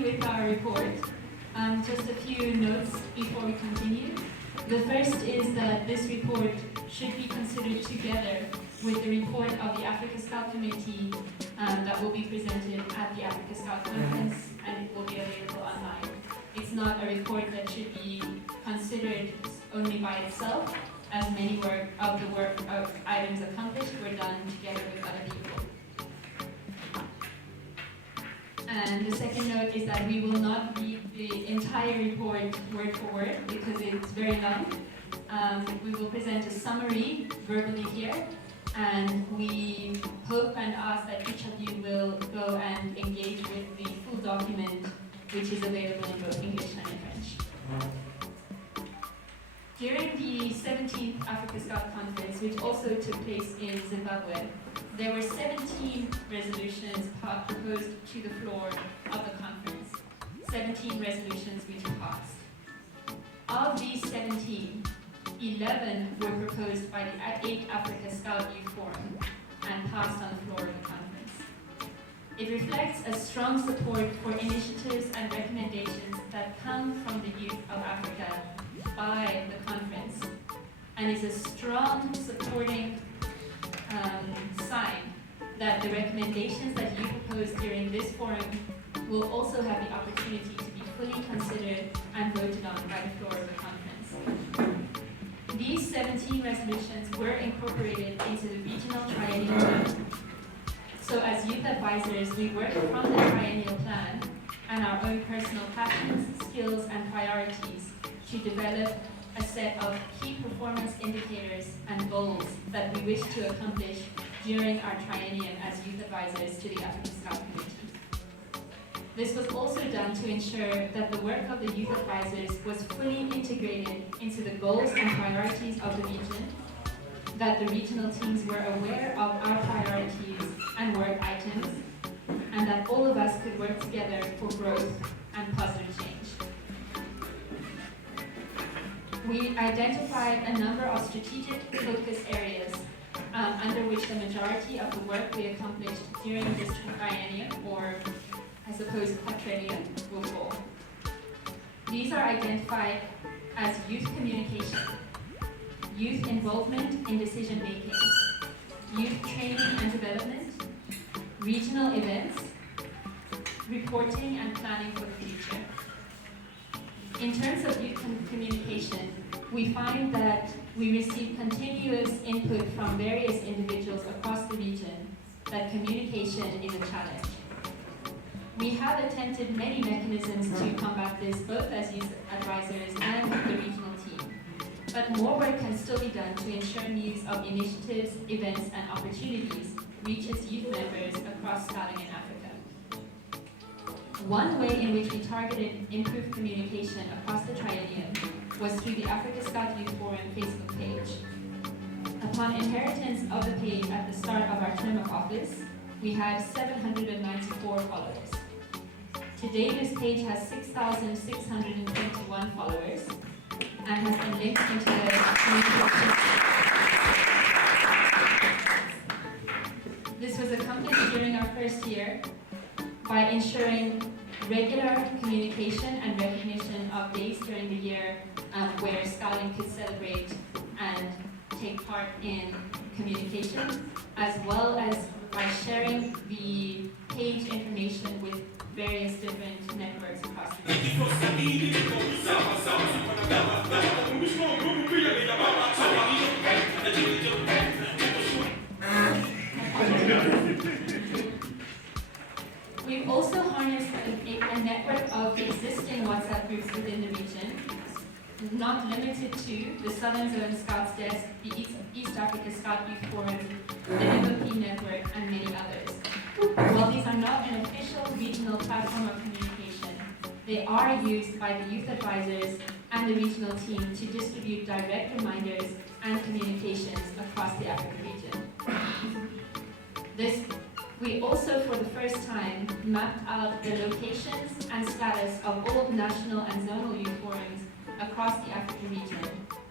continue with our report. Just a few notes before we continue. The first is that this report should be considered together with the report of the Africa Scout Committee that will be presented at the Africa Scout Conference, and it will be available online. It's not a report that should be considered only by itself, as many of items accomplished were done together with other people. And the second note is that we will not read the entire report word for word because it's very long. We will present a summary verbally here, and we hope and ask that each of you will go and engage with the full document, which is available in both English and in French. During the 17th Africa Scout Conference, which also took place in Zimbabwe, there were 17 resolutions proposed to the floor of the conference. 17 resolutions which passed. Of these 17, 11 were proposed by the 8th Africa Scout Youth Forum and passed on the floor of the conference. It reflects a strong support for initiatives and recommendations that come from the youth of Africa by the conference, and is a strong supporting sign that the recommendations that you propose during this forum will also have the opportunity to be fully considered and voted on by the floor of the conference. These 17 resolutions were incorporated into the regional triennial plan. So as youth advisors, we work from the triennial plan and our own personal passions, skills, and priorities to develop a set of key performance indicators and goals that we wish to accomplish during our triennium as youth advisors to the Africa Scout Committee. This was also done to ensure that the work of the youth advisors was fully integrated into the goals and priorities of the region, that the regional teams were aware of our priorities and work items, and that all of us could work together for growth and positive change. We identified a number of strategic focus areas under which the majority of the work we accomplished during this triennium, or I suppose quadrennium, will fall. These are identified as youth communication, youth involvement in decision making, youth training and development, regional events, reporting and planning for the future. In terms of youth communication, we find that we receive continuous input from various individuals across the region that communication is a challenge. We have attempted many mechanisms to combat this, both as youth advisors and the regional team. But more work can still be done to ensure news of initiatives, events, and opportunities reaches youth members across Scouting in Africa. One way in which we targeted improved communication across the triennium was through the Africa Scout Youth Forum Facebook page. Upon inheritance of the page at the start of our term of office, we had 794 followers. Today, this page has 6,621 followers and has been linked into the communication. This was accomplished during our first year by ensuring regular communication and recognition of days during the year where Scouting could celebrate and take part in communication, as well as by sharing the page information with various different networks across the region. We've also harnessed a network of existing WhatsApp groups within the region, not limited to the Southern Zone Scouts Desk, the East Africa Scout Youth Forum, the MOP Network, and many others. While these are not an official regional platform of communication, they are used by the youth advisors and the regional team to distribute direct reminders and communications across the Africa region. We also, for the first time, mapped out the locations and status of all national and zonal youth forums across the Africa region,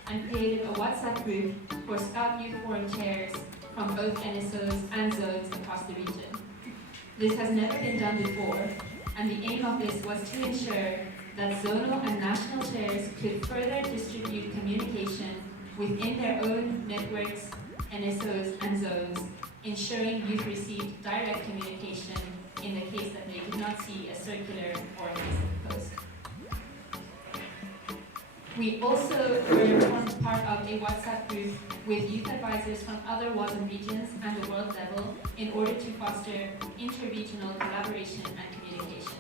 and created a WhatsApp group for Scout Youth Forum chairs from both NSOs and zones across the region. This has never been done before, and the aim of this was to ensure that zonal and national chairs could further distribute communication within their own networks, NSOs, and zones, ensuring youth received direct communication in the case that they did not see a circular or a Facebook post. We also formed part of a WhatsApp group with youth advisors from other WASM regions and the world level in order to foster inter-regional collaboration and communication.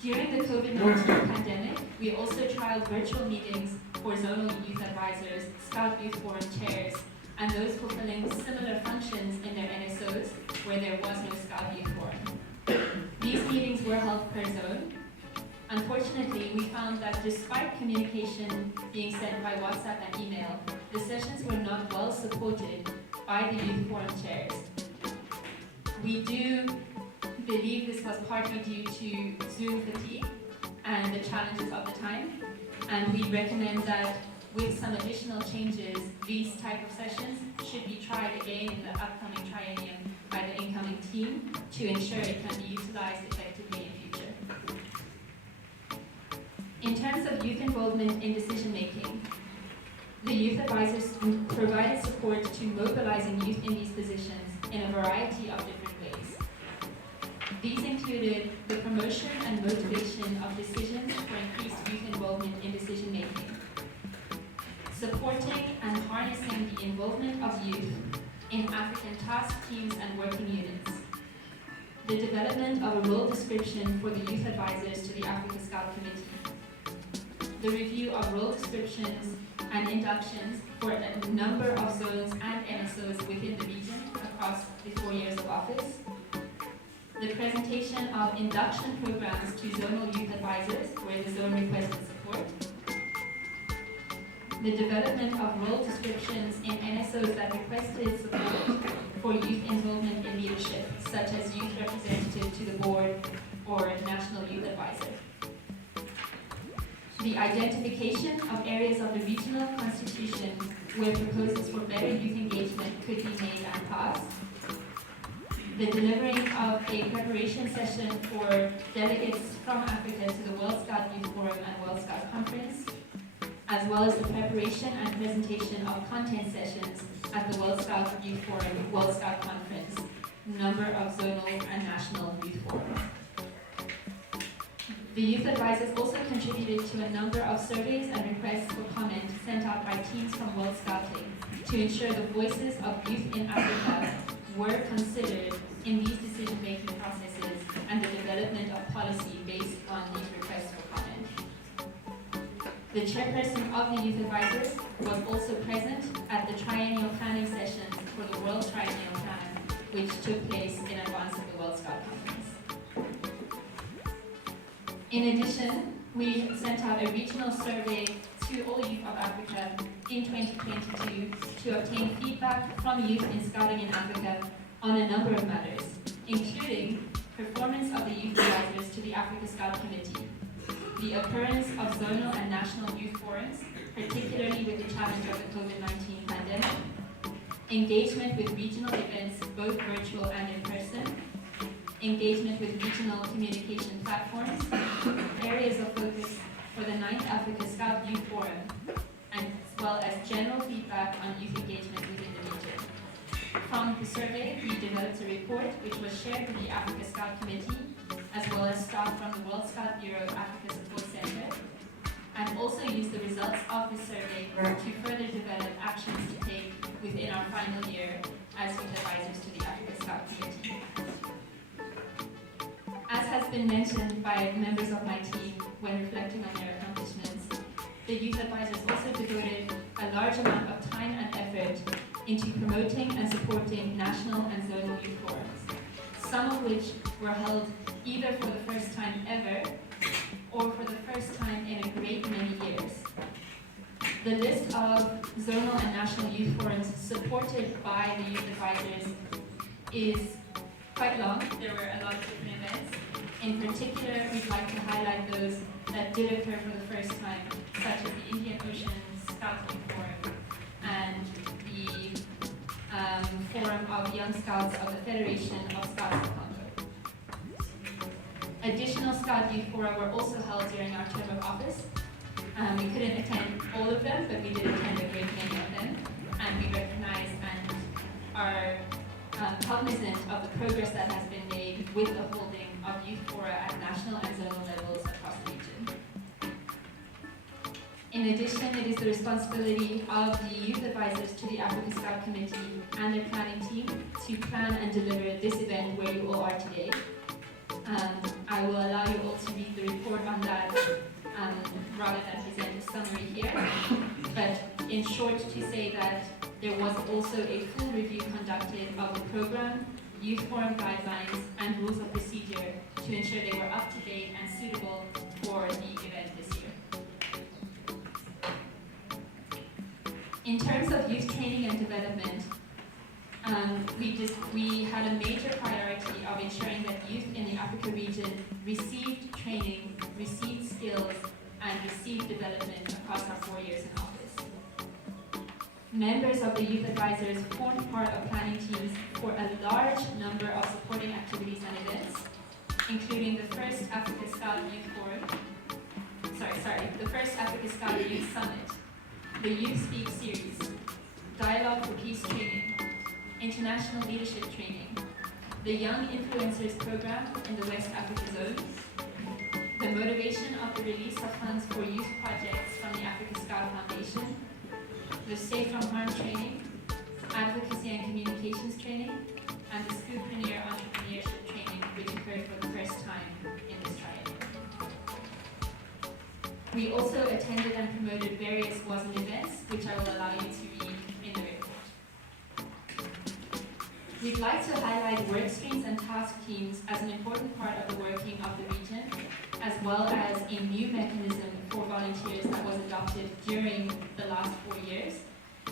During the COVID-19 pandemic, we also trialed virtual meetings for zonal youth advisors, Scout Youth Forum chairs, and those fulfilling similar functions in their NSOs where there was no Scout Youth Forum. These meetings were held per zone. Unfortunately, we found that despite communication being sent by WhatsApp and email, the sessions were not well supported by the Youth Forum chairs. We do believe this was partly due to Zoom fatigue and the challenges of the time, and we recommend that with some additional changes, these type of sessions should be tried again in the upcoming triennium by the incoming team to ensure it can be utilized effectively in future. In terms of youth involvement in decision making, the youth advisors provided support to mobilizing youth in these positions in a variety of different ways. These included the promotion and motivation of decisions for increased youth involvement in decision making, supporting and harnessing the involvement of youth in African task teams and working units, the development of a role description for the youth advisors to the Africa Scout Committee, the review of role descriptions and inductions for a number of zones and NSOs within the region across the 4 years of office, the presentation of induction programs to zonal youth advisors where the zone requested support, the development of role descriptions in NSOs that requested support for youth involvement in leadership, such as youth representative to the board or national youth advisor, the identification of areas of the regional constitution where proposals for better youth engagement could be made and passed, the delivering of a preparation session for delegates from Africa to the World Scout Youth Forum and World Scout Conference, as well as the preparation and presentation of content sessions at the World Scout Youth Forum, World Scout Conference, number of zonal and national youth forums. The youth advisors also contributed to a number of surveys and requests for comment sent out by teams from World Scouting to ensure the voices of youth in Africa were considered in these decision-making processes and the development of policy based on these requests for comment. The chairperson of the youth advisors was also present at the triennial planning sessions for the World Triennial Plan, which took place in advance of the World Scout Conference. In addition, we sent out a regional survey to all youth of Africa in 2022 to obtain feedback from youth in Scouting in Africa on a number of matters, including performance of the youth advisors to the Africa Scout Committee, the occurrence of zonal and national youth forums, particularly with the challenge of the COVID-19 pandemic, engagement with regional events, both virtual and in person, engagement with regional communication platforms, areas of focus for the 9th Africa Scout Youth Forum, and as well as general feedback on youth engagement within the region. From the survey, we developed a report which was shared with the Africa Scout Committee, as well as staff from the World Scout Bureau Africa Support Center, and also used the results of the survey to further develop actions to take within our final year as youth advisors to the Africa Scout Committee. As has been mentioned by members of my team when reflecting on their accomplishments, the youth advisors also devoted a large amount of time and effort into promoting and supporting national and zonal youth forums, some of which were held either for the first time ever or for the first time in a great many years. The list of zonal and national youth forums supported by the youth advisors is quite long. There were a lot of different events. In particular, we'd like to highlight those that did occur for the first time, such as the Indian Ocean Scouting Forum and the Forum of Young Scouts of the Federation of Scouts of Congo. Additional Scout Youth Fora were also held during our term of office. We couldn't attend all of them, but we did attend a great many of them, and we recognize and are cognizant of the progress that has been made with the holding of youth fora at national and zonal levels across the region. In addition, it is the responsibility of the youth advisors to the Africa Scout Committee and their planning team to plan and deliver this event where you all are today. I will allow you all to read the report on that rather than present a summary here. But in short, to say that there was also a full review conducted of the program, youth forum guidelines, and rules of procedure to ensure they were up to date and suitable for the event this year. In terms of youth training and development, we had a major priority of ensuring that youth in the Africa region received training, received skills, and received development across our 4 years in office. Members of the youth advisors formed part of planning teams for a large number of supporting activities and events, including the first Africa Scout Youth Forum, the first Africa Scout Youth Summit, the Youth Speak series, Dialogue for Peace training, International Leadership training, the Young Influencers program in the West Africa zone, the motivation of the release of funds for youth projects from the Africa Scout Foundation, the Safe from Harm training, advocacy and communications training, and the Schoolpreneur entrepreneurship training, which occurred for the first time in this triennial. We also attended and promoted various WASM events, which I will allow you to read in the report. We'd like to highlight work streams and task teams as an important part of the working of the region, as well as a new mechanism for volunteers that was adopted during the last 4 years.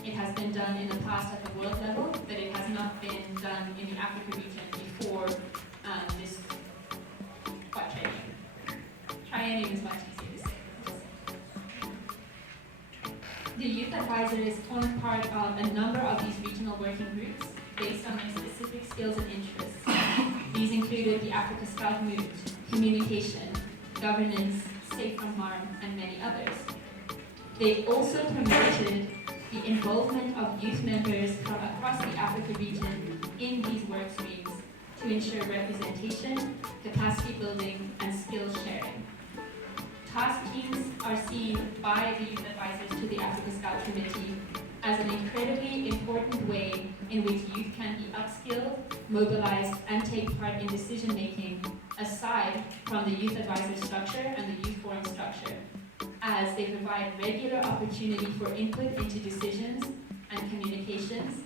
It has been done in the past at the world level, but it has not been done in the Africa region before this quadrennium. Triennium is much easier to say. The youth advisors formed part of a number of these regional working groups based on their specific skills and interests. These included the Africa Scout Mood, communication, governance, safe from harm, and many others. They also promoted the involvement of youth members from across the Africa region in these work streams to ensure representation, capacity building, and skills sharing. Task teams are seen by the youth advisors to the Africa Scout Committee as an incredibly important way in which youth can be upskilled, mobilized, and take part in decision making aside from the youth advisor structure and the youth forum structure, as they provide regular opportunity for input into decisions and communications,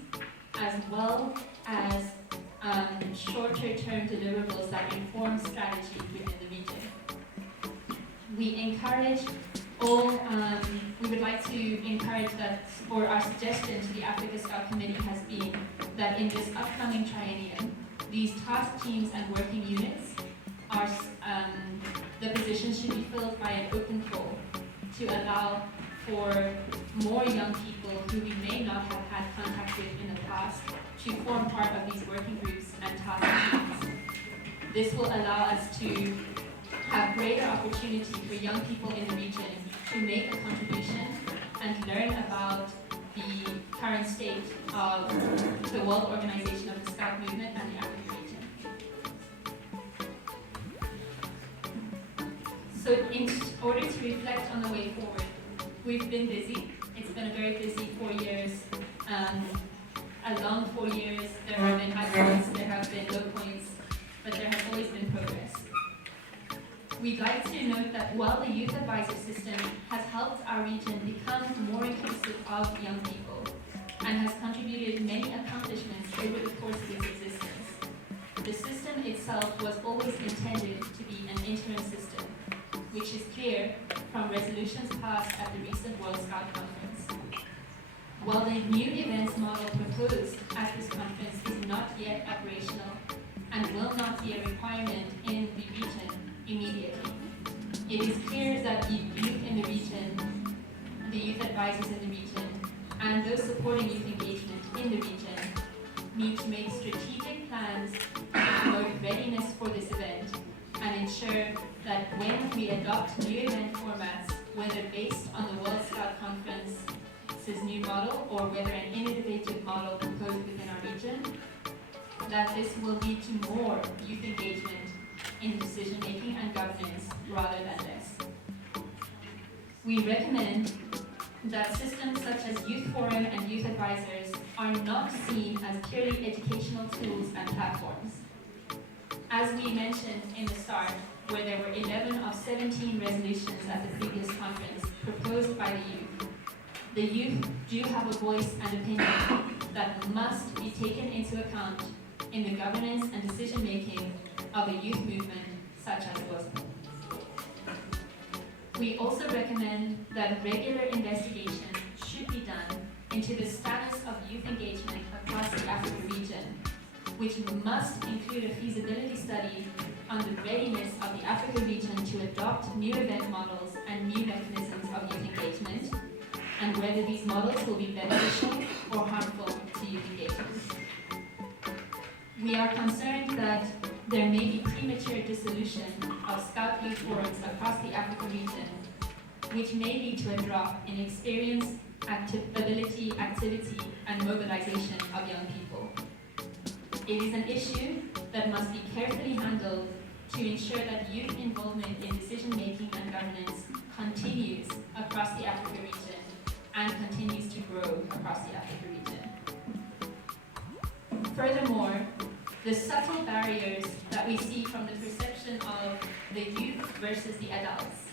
as well as shorter-term deliverables that inform strategy within the region. We encourage all, we would like to encourage that, or our suggestion to the Africa Scout Committee has been that in this upcoming triennium, these task teams and working units are, the positions should be filled by an open poll to allow for more young people who we may not have had contact with in the past to form part of these working groups and task teams. This will allow us to have greater opportunity for young people in the region to make a contribution and learn about the current state of the World Organization of the Scout Movement and the African region. So in order to reflect on the way forward, we've been busy. It's been a very busy 4 years, a long 4 years. There have been high points, there have been low points, but there has always been progress. We'd like to note that while the youth advisor system has helped our region become more inclusive of young people and has contributed many accomplishments over the course of its existence, the system itself was always intended to be an interim system, which is clear from resolutions passed at the recent World Scout Conference. While the new events model proposed at this conference is not yet operational and will not be a requirement in the region immediately, it is clear that the youth in the region, the youth advisors in the region, and those supporting youth engagement in the region need to make strategic plans to promote readiness for this event and ensure that when we adopt new event formats, whether based on the World Scout Conference's new model or whether an innovative model proposed within our region, that this will lead to more youth engagement in decision making and governance rather than less. We recommend that systems such as Youth Forum and Youth Advisors are not seen as purely educational tools and platforms. As we mentioned in the start, where there were 11 of 17 resolutions at the previous conference proposed by the youth do have a voice and opinion that must be taken into account in the governance and decision making of a youth movement such as WASP. We also recommend that regular investigation should be done into the status of youth engagement across the Africa region, which must include a feasibility study on the readiness of the Africa region to adopt new event models and new mechanisms of youth engagement, and whether these models will be beneficial or harmful to youth engagement. We are concerned that there may be premature dissolution of Scout youth forums across the Africa region, which may lead to a drop in experience, ability, activity, and mobilization of young people. It is an issue that must be carefully handled to ensure that youth involvement in decision-making and governance continues across the Africa region and continues to grow across the Africa region. Furthermore, the subtle barriers that we see from the perception of the youth versus the adults,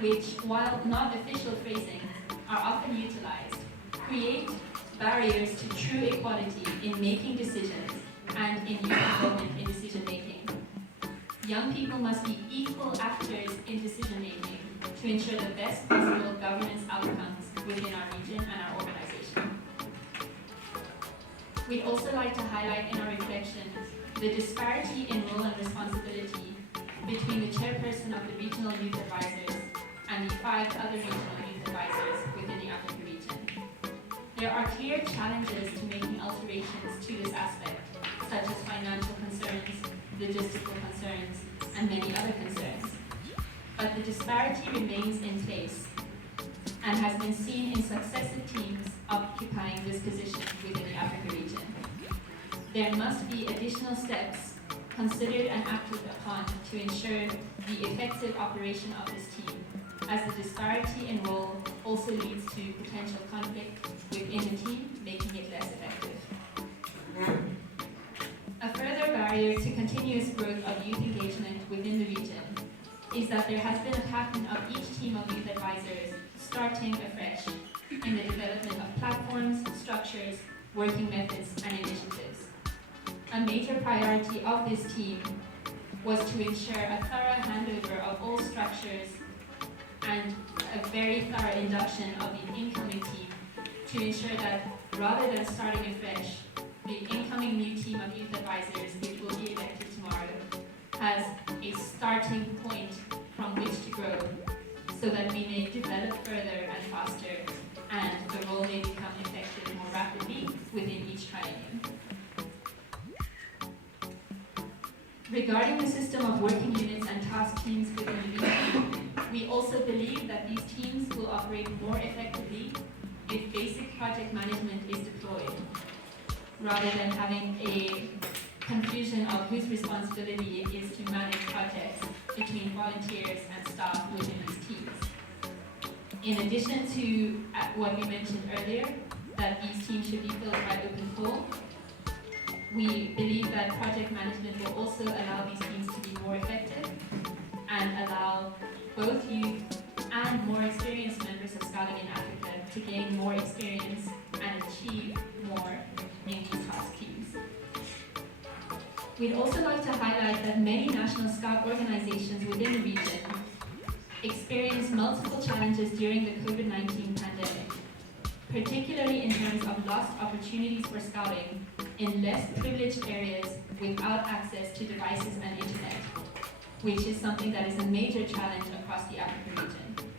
which, while not official phrasing, are often utilized, create barriers to true equality in making decisions and in youth involvement in decision making. Young people must be equal actors in decision making to ensure the best possible governance outcomes within our region and our organization. We'd also like to highlight in our reflections the disparity in role and responsibility between the chairperson of the regional youth advisors and the 5 other regional youth advisors within the Africa region. There are clear challenges to making alterations to this aspect, such as financial concerns, logistical concerns, and many other concerns. But the disparity remains in place and has been seen in successive teams occupying this position within the Africa region. There must be additional steps considered and acted upon to ensure the effective operation of this team, as the disparity in role also leads to potential conflict within the team, making it less effective. A further barrier to continuous growth of youth engagement within the region is that there has been a pattern of each team of youth advisors starting afresh in the development of platforms, structures, working methods, and initiatives. A major priority of this team was to ensure a thorough handover of all structures and a very thorough induction of the incoming team to ensure that rather than starting afresh, the incoming new team of youth advisors, which will be elected tomorrow, has a starting point from which to grow so that we may develop further and faster and the role may become effective more rapidly within each triennium. Regarding the system of working units and task teams within the region, we also believe that these teams will operate more effectively if basic project management is deployed, rather than having a confusion of whose responsibility it is to manage projects between volunteers and staff within these teams. In addition to what we mentioned earlier, that these teams should be filled by open call, we believe that project management will also allow these teams to be more effective and allow both youth and more experienced members of Scouting in Africa to gain more experience and achieve more in these task teams. We'd also like to highlight that many national Scout organizations within the region experienced multiple challenges during the COVID-19 pandemic, particularly in terms of lost opportunities for Scouting in less privileged areas without access to devices and internet, which is something that is a major challenge across the Africa region.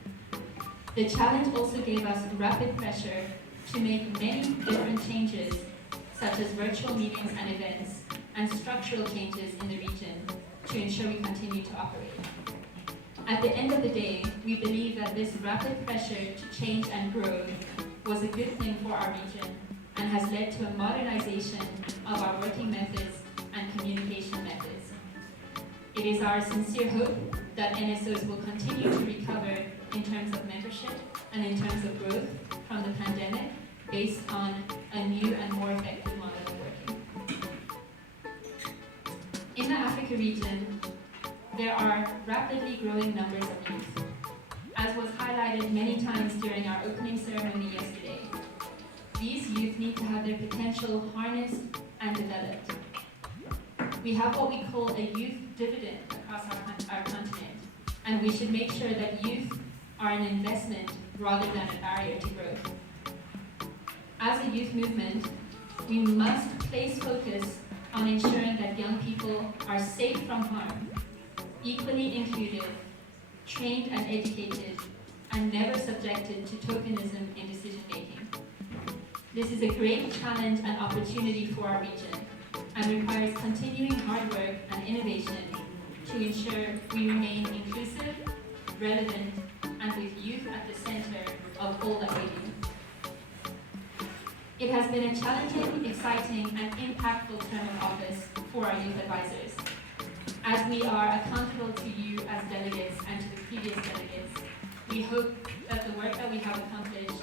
The challenge also gave us rapid pressure to make many different changes, such as virtual meetings and events, and structural changes in the region to to ensure we continue to operate. At the end of the day, we believe that this rapid pressure to change and grow was a good thing for our region and has led to a modernization of our working methods and communication methods. It is our sincere hope that NSOs will continue to recover in terms of membership and in terms of growth from the pandemic based on a new and more effective model of working. In the Africa region, there are rapidly growing numbers of youth. As was highlighted many times during our opening ceremony yesterday, these youth need to have their potential harnessed and developed. We have what we call a youth dividend across our continent, and we should make sure that youth are an investment rather than a barrier to growth. As a youth movement, we must place focus on ensuring that young people are safe from harm, equally included, trained and educated, and never subjected to tokenism in decision making. This is a great challenge and opportunity for our region and requires continuing hard work and innovation to ensure we remain inclusive, relevant, and with youth at the center of all that we do. It has been a challenging, exciting, and impactful term of office for our youth advisors. As we are accountable to you as delegates and to the previous delegates, we hope that the work that we have accomplished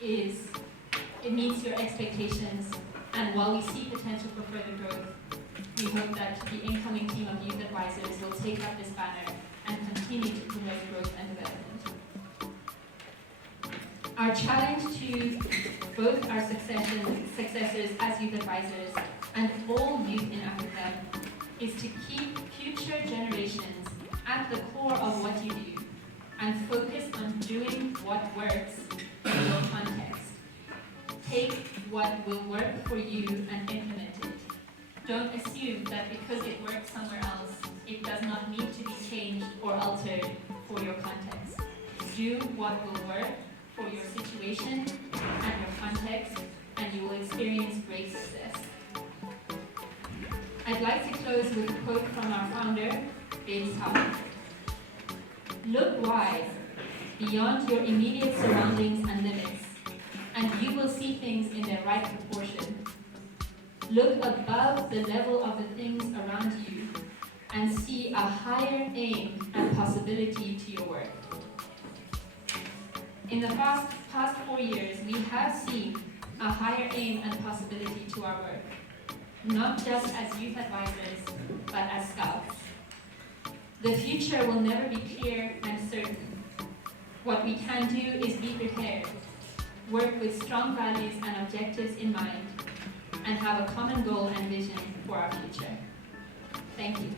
it meets your expectations, and while we see potential for further growth, we hope that the incoming team of youth advisors will take up this banner and continue to promote growth and development. Our challenge to both our successors as youth advisors and all youth in Africa is to keep future generations at the core of what you do and focus on doing what works in your context. Take what will work for you and implement it. Don't assume that because it works somewhere else, it does not need to be changed or altered for your context. Do what will work for your situation and your context, and you will experience great success. I'd like to close with a quote from our founder, Baby Tau. Look wide, beyond your immediate surroundings and limits, and you will see things in their right proportion. Look above the level of the things around you and see a higher aim and possibility to your work. In the past 4 years, we have seen a higher aim and possibility to our work, not just as youth advisors, but as scouts. The future will never be clear and certain. What we can do is be prepared, work with strong values and objectives in mind, and have a common goal and vision for our future. Thank you.